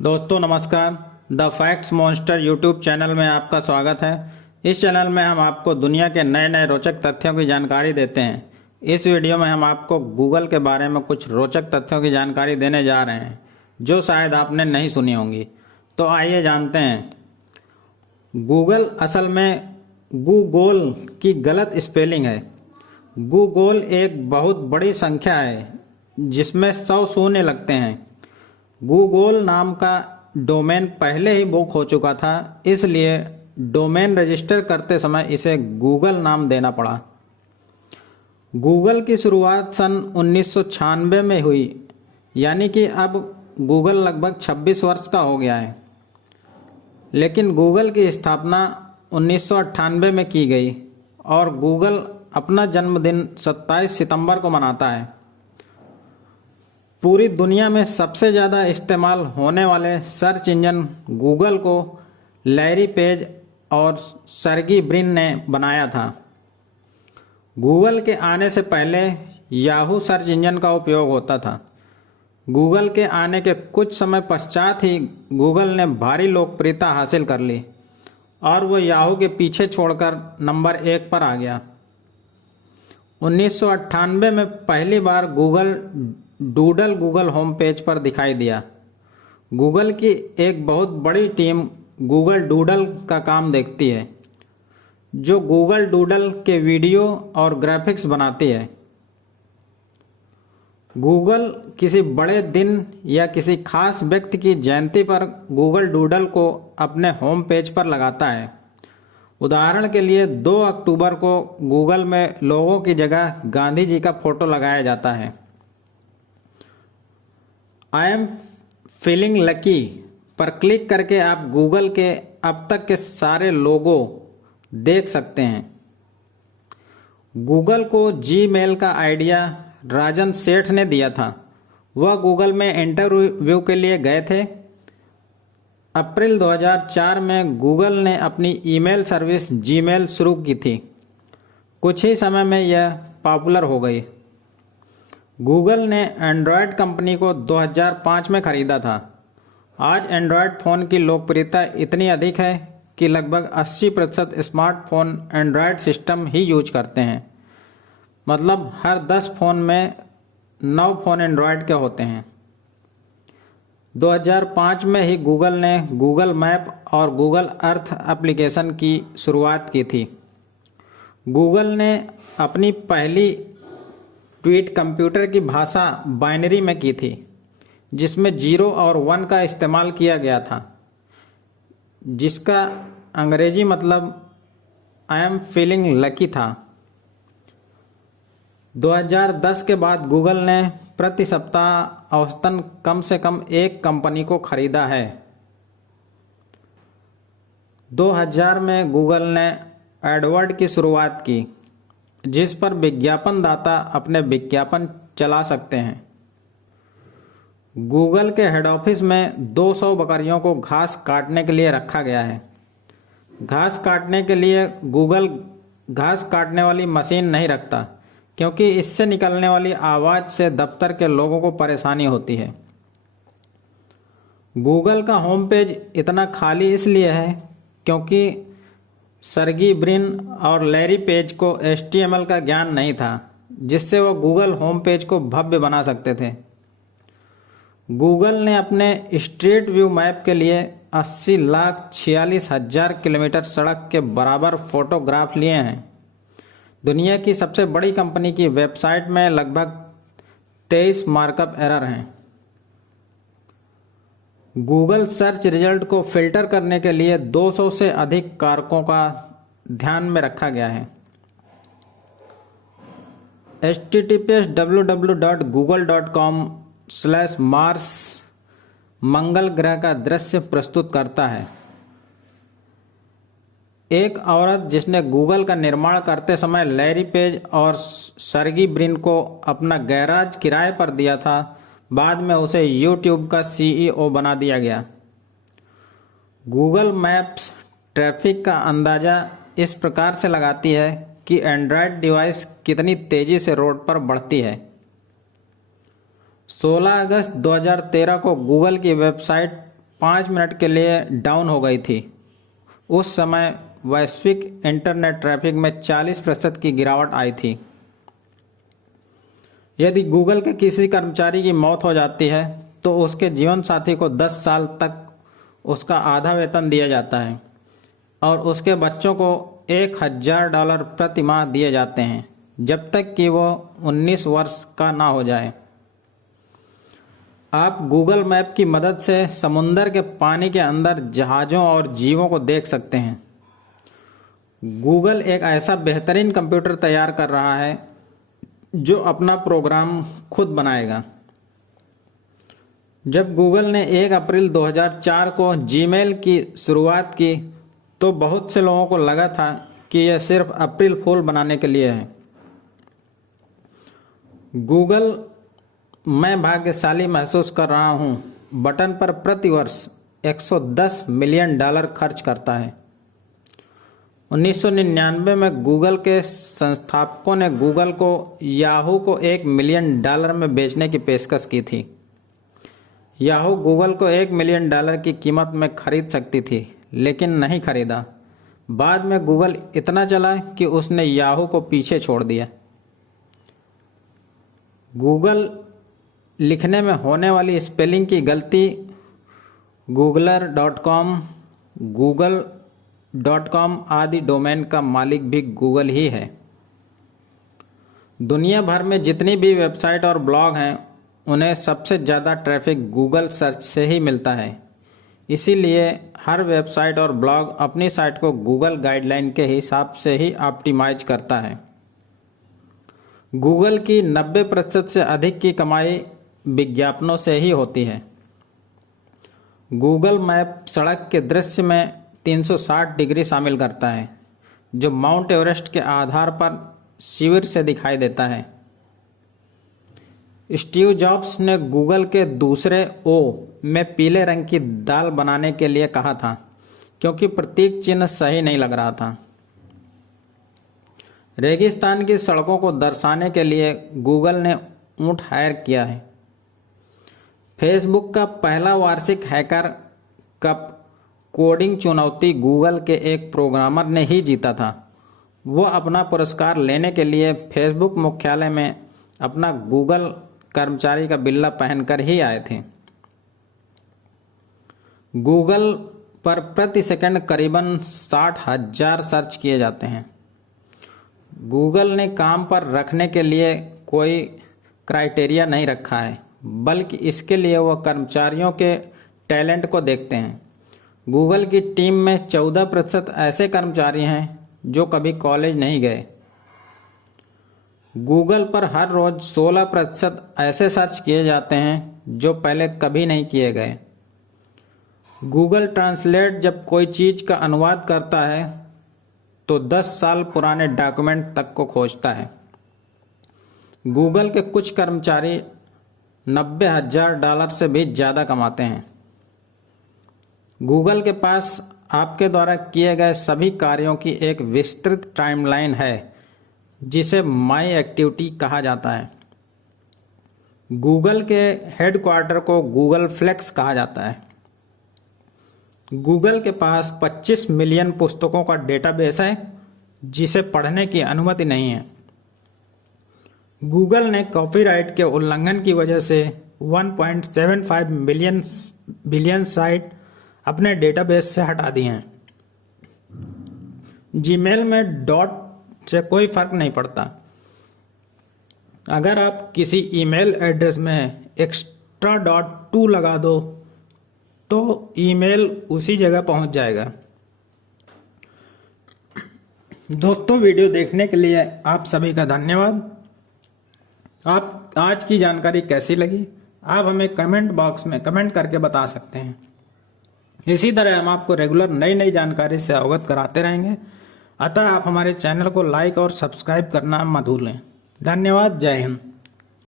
दोस्तों नमस्कार। The facts monster YouTube channel में आपका स्वागत है। इस चैनल में हम आपको दुनिया के नए नए रोचक तथ्यों की जानकारी देते हैं। इस वीडियो में हम आपको गूगल के बारे में कुछ रोचक तथ्यों की जानकारी देने जा रहे हैं जो शायद आपने नहीं सुनी होंगी। तो आइए जानते हैं। गूगल असल में गूगोल की गलत स्पेलिंग है। गूगोल एक बहुत बड़ी संख्या है जिसमें 100 शून्य लगते हैं। गूगल नाम का डोमेन पहले ही बुक हो चुका था, इसलिए डोमेन रजिस्टर करते समय इसे गूगल नाम देना पड़ा। गूगल की शुरुआत सन 1996 में हुई, यानी कि अब गूगल लगभग 26 वर्ष का हो गया है। लेकिन गूगल की स्थापना 1998 में की गई और गूगल अपना जन्मदिन 27 सितंबर को मनाता है। पूरी दुनिया में सबसे ज़्यादा इस्तेमाल होने वाले सर्च इंजन गूगल को लैरी पेज और सर्गी ब्रिन ने बनाया था। गूगल के आने से पहले याहू सर्च इंजन का उपयोग होता था। गूगल के आने के कुछ समय पश्चात ही गूगल ने भारी लोकप्रियता हासिल कर ली और वो याहू के पीछे छोड़कर नंबर 1 पर आ गया। 1998 में पहली बार Google doodle Google home page पर दिखाई दिया। गूगल की एक बहुत बड़ी टीम गूगल डूडल का काम देखती है, जो गूगल डूडल के वीडियो और ग्राफिक्स बनाती है। गूगल किसी बड़े दिन या किसी खास व्यक्ति की जयंती पर गूगल डूडल को अपने होम पेज पर लगाता है। उदाहरण के लिए 2 अक्टूबर को गूगल में लोगों की जगह गांधी जी का फोटो लगाया जाता है। आई एम फीलिंग लकी पर क्लिक करके आप गूगल के अब तक के सारे लोगो देख सकते हैं। गूगल को जीमेल का आइडिया राजन सेठ ने दिया था। वह गूगल में इंटरव्यू के लिए गए थे। अप्रैल 2004 में गूगल ने अपनी ईमेल सर्विस जीमेल शुरू की थी। कुछ ही समय में यह पॉपुलर हो गई। गूगल ने एंड्रॉयड कंपनी को 2005 में खरीदा था। आज एंड्रॉयड फ़ोन की लोकप्रियता इतनी अधिक है कि लगभग 80% स्मार्टफोन एंड्रॉयड सिस्टम ही यूज करते हैं। मतलब हर 10 फ़ोन में 9 फ़ोन एंड्रॉयड के होते हैं। 2005 में ही गूगल ने गूगल मैप और गूगल अर्थ एप्लीकेशन की शुरुआत की थी। गूगल ने अपनी पहली ट्वीट कंप्यूटर की भाषा बाइनरी में की थी, जिसमें 0 और 1 का इस्तेमाल किया गया था, जिसका अंग्रेजी मतलब आई एम फीलिंग लकी था। 2010 के बाद गूगल ने प्रति सप्ताह औसतन कम से कम एक कंपनी को खरीदा है। 2000 में गूगल ने एडवर्ड की शुरुआत की, जिस पर विज्ञापन दाता अपने विज्ञापन चला सकते हैं। गूगल के हेड ऑफिस में 200 बकरियों को घास काटने के लिए रखा गया है। घास काटने के लिए गूगल घास काटने वाली मशीन नहीं रखता, क्योंकि इससे निकलने वाली आवाज़ से दफ्तर के लोगों को परेशानी होती है। गूगल का होम पेज इतना खाली इसलिए है क्योंकि सर्गी ब्रिन और लैरी पेज को HTML का ज्ञान नहीं था, जिससे वो गूगल होम पेज को भव्य बना सकते थे। गूगल ने अपने स्ट्रीट व्यू मैप के लिए 80,46,000 किलोमीटर सड़क के बराबर फोटोग्राफ लिए हैं। दुनिया की सबसे बड़ी कंपनी की वेबसाइट में लगभग 23 मार्कअप एरर हैं। गूगल सर्च रिजल्ट को फिल्टर करने के लिए 200 से अधिक कारकों का ध्यान में रखा गया है। https://www.google.com/mars मंगल ग्रह का दृश्य प्रस्तुत करता है। एक औरत जिसने गूगल का निर्माण करते समय लैरी पेज और सर्गी ब्रिन को अपना गैराज किराए पर दिया था, बाद में उसे यूट्यूब का CEO बना दिया गया। गूगल मैप्स ट्रैफिक का अंदाज़ा इस प्रकार से लगाती है कि एंड्रॉयड डिवाइस कितनी तेज़ी से रोड पर बढ़ती है। 16 अगस्त 2013 को गूगल की वेबसाइट 5 मिनट के लिए डाउन हो गई थी। उस समय वैश्विक इंटरनेट ट्रैफिक में 40% की गिरावट आई थी। यदि गूगल के किसी कर्मचारी की मौत हो जाती है तो उसके जीवन साथी को 10 साल तक उसका आधा वेतन दिया जाता है और उसके बच्चों को $1000 प्रति माह दिए जाते हैं जब तक कि वो 19 वर्ष का ना हो जाए। आप गूगल मैप की मदद से समुंदर के पानी के अंदर जहाज़ों और जीवों को देख सकते हैं। गूगल एक ऐसा बेहतरीन कंप्यूटर तैयार कर रहा है जो अपना प्रोग्राम खुद बनाएगा। जब गूगल ने 1 अप्रैल 2004 को जीमेल की शुरुआत की तो बहुत से लोगों को लगा था कि यह सिर्फ अप्रैल फूल बनाने के लिए है। गूगल मैं भाग्यशाली महसूस कर रहा हूँ बटन पर प्रतिवर्ष $110 मिलियन खर्च करता है। 1999 में गूगल के संस्थापकों ने गूगल को याहू को $1 मिलियन में बेचने की पेशकश की थी। याहू गूगल को $1 मिलियन की कीमत में खरीद सकती थी लेकिन नहीं खरीदा। बाद में गूगल इतना चला कि उसने याहू को पीछे छोड़ दिया। गूगल लिखने में होने वाली स्पेलिंग की गलती googler.com, google.com आदि डोमेन का मालिक भी गूगल ही है। दुनिया भर में जितनी भी वेबसाइट और ब्लॉग हैं उन्हें सबसे ज़्यादा ट्रैफिक गूगल सर्च से ही मिलता है। इसीलिए हर वेबसाइट और ब्लॉग अपनी साइट को गूगल गाइडलाइन के हिसाब से ही ऑप्टिमाइज करता है। गूगल की 90% से अधिक की कमाई विज्ञापनों से ही होती है। गूगल मैप सड़क के दृश्य में 360 डिग्री शामिल करता है जो माउंट एवरेस्ट के आधार पर शिविर से दिखाई देता है। स्टीव जॉब्स ने गूगल के दूसरे ओ में पीले रंग की दाल बनाने के लिए कहा था क्योंकि प्रतीक चिन्ह सही नहीं लग रहा था। रेगिस्तान की सड़कों को दर्शाने के लिए गूगल ने ऊंट हायर किया है। फेसबुक का पहला वार्षिक हैकर कप कोडिंग चुनौती गूगल के एक प्रोग्रामर ने ही जीता था। वो अपना पुरस्कार लेने के लिए फेसबुक मुख्यालय में अपना गूगल कर्मचारी का बिल्ला पहनकर ही आए थे। गूगल पर प्रति सेकंड करीबन 60,000 सर्च किए जाते हैं। गूगल ने काम पर रखने के लिए कोई क्राइटेरिया नहीं रखा है बल्कि इसके लिए वह कर्मचारियों के टैलेंट को देखते हैं। गूगल की टीम में 14% ऐसे कर्मचारी हैं जो कभी कॉलेज नहीं गए। गूगल पर हर रोज़ 16% ऐसे सर्च किए जाते हैं जो पहले कभी नहीं किए गए। गूगल ट्रांसलेट जब कोई चीज़ का अनुवाद करता है तो 10 साल पुराने डॉक्यूमेंट तक को खोजता है। गूगल के कुछ कर्मचारी $90,000 से भी ज़्यादा कमाते हैं। गूगल के पास आपके द्वारा किए गए सभी कार्यों की एक विस्तृत टाइमलाइन है जिसे माई एक्टिविटी कहा जाता है। गूगल के हेडक्वार्टर को गूगल फ्लेक्स कहा जाता है। गूगल के पास 25 मिलियन पुस्तकों का डेटाबेस है जिसे पढ़ने की अनुमति नहीं है। गूगल ने कॉपीराइट के उल्लंघन की वजह से 1.75 बिलियन साइट अपने डेटाबेस से हटा दी हैं। जीमेल में डॉट से कोई फर्क नहीं पड़ता। अगर आप किसी ईमेल एड्रेस में एक्स्ट्रा .2 लगा दो तो ईमेल उसी जगह पहुंच जाएगा। दोस्तों, वीडियो देखने के लिए आप सभी का धन्यवाद। आप आज की जानकारी कैसी लगी आप हमें कमेंट बॉक्स में कमेंट करके बता सकते हैं। इसी तरह हम आपको रेगुलर नई नई जानकारी से अवगत कराते रहेंगे। अतः आप हमारे चैनल को लाइक और सब्सक्राइब करना मत भूलें। धन्यवाद। जय हिंद।